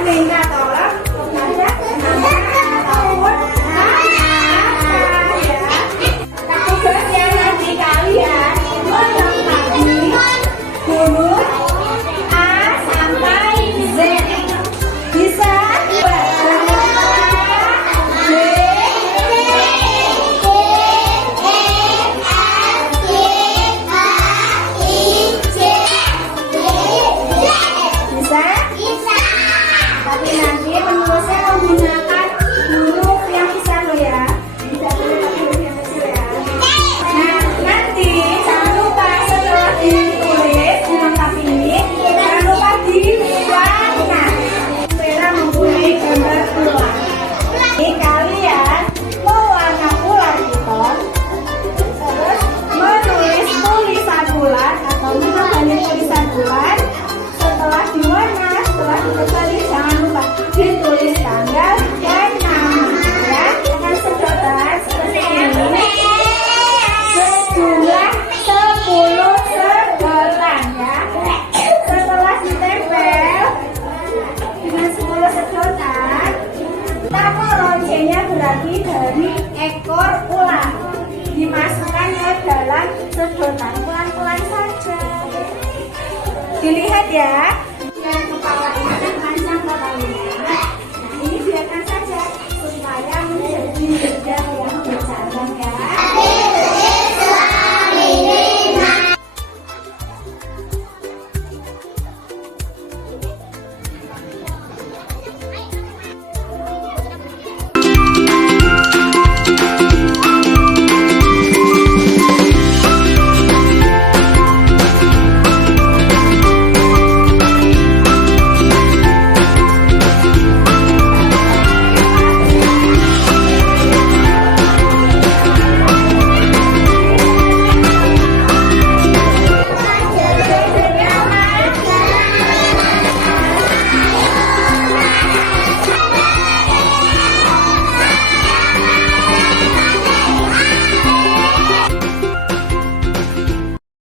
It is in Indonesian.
minta tolong kepada mama ataupun papa ya. Tugas yang nanti kalian melengkapi huruf A sampai Z. Bisa tapi nanti penulisnya menggunakan huruf yang besar loh ya. Tidak boleh pakai huruf yang kecil ya. Nah, nanti jangan lupa setelah ditulis dilengkapi ini, jangan lupa diwarna. Vera mempunyai gambar ular. Ini kalian mewarna ular piton, terus menulis tulisan ular atau menambahkan tulisan ular. Setelah diwarna, setelah dibekali, jangan lupa ditulis tanggal dan nama ya. Dengan sedotan seperti ini sejumlah 10 sedotan ya. Setelah ditempel dengan 10 sedotan, tamu loncengnya berarti dari ekor ular dimasukkan ke dalam sedotan, pelan-pelan saja. Dilihat ya.